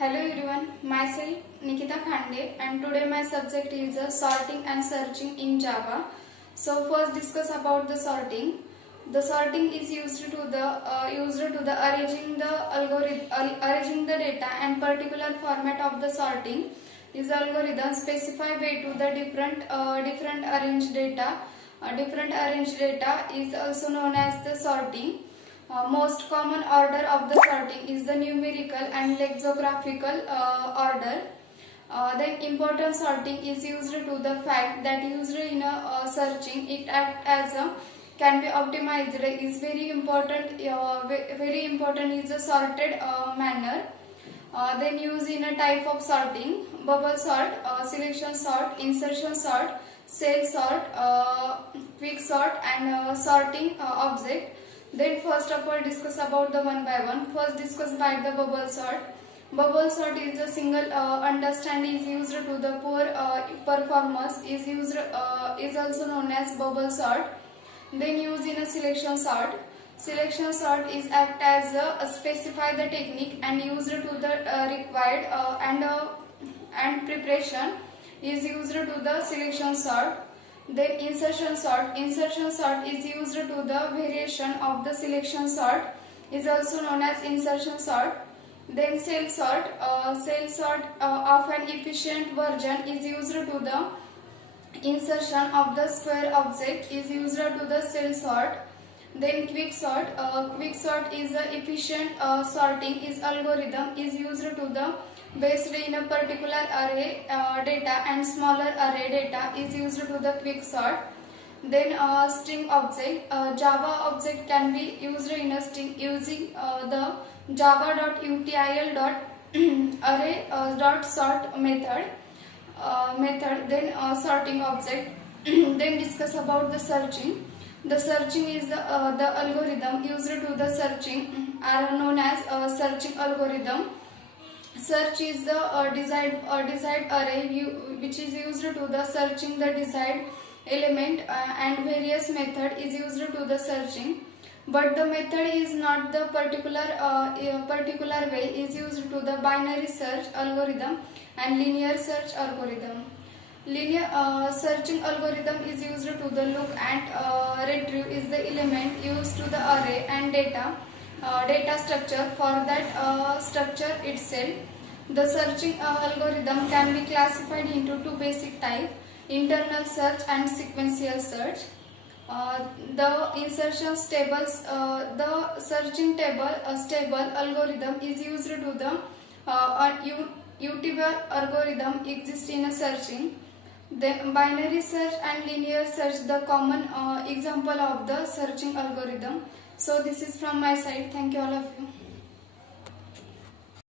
Hello everyone, myself Nikita Khande and today my subject is sorting and searching in Java. So first discuss about the sorting. The sorting is used to the arranging the data and particular format of the sorting. This algorithm specify way to the different arranged data. Different arranged data is also known as the sorting. Most common order of the sorting is the numerical and lexicographical order. The important sorting is used to the fact that used in searching it act as a can be optimized is very important. Very important is a sorted manner. Then use in a type of sorting: bubble sort, selection sort, insertion sort, cell sort, quick sort, and sorting object. Then first of all discuss about the one by one. First discuss by the bubble sort. Bubble sort is a single understand is used to the poor performers is also known as bubble sort. Then use in a selection sort. Selection sort is act as a specify the technique and used to the required and preparation is used to the selection sort. Then insertion sort. Insertion sort is used to the variation of the selection sort is also known as insertion sort. Then cell sort. Cell sort of an efficient version is used to the insertion of the square object is used to the cell sort. Then quick sort. Quick sort is a efficient sorting is algorithm is used to the based in a particular array data and smaller array data is used to the quick sort. Then string object. Java object can be used in a string using the java.util.array.sort method. Then sorting object. Then discuss about the searching. The searching is the algorithm used to the searching are known as searching algorithm. Search is the desired array which is used to the searching the desired element and various method is used to the searching. But the method is not the particular way is used to the binary search algorithm and linear search algorithm. Linear searching algorithm is used to the look and retrieve is the element used to the array and data structure for that structure itself. The searching algorithm can be classified into two basic types: internal search and sequential search. The insertions tables, the searching stable algorithm is used to the utable algorithm exists in a searching. The binary search and linear search the common example of the searching algorithm. So this is from my side. Thank you all of you.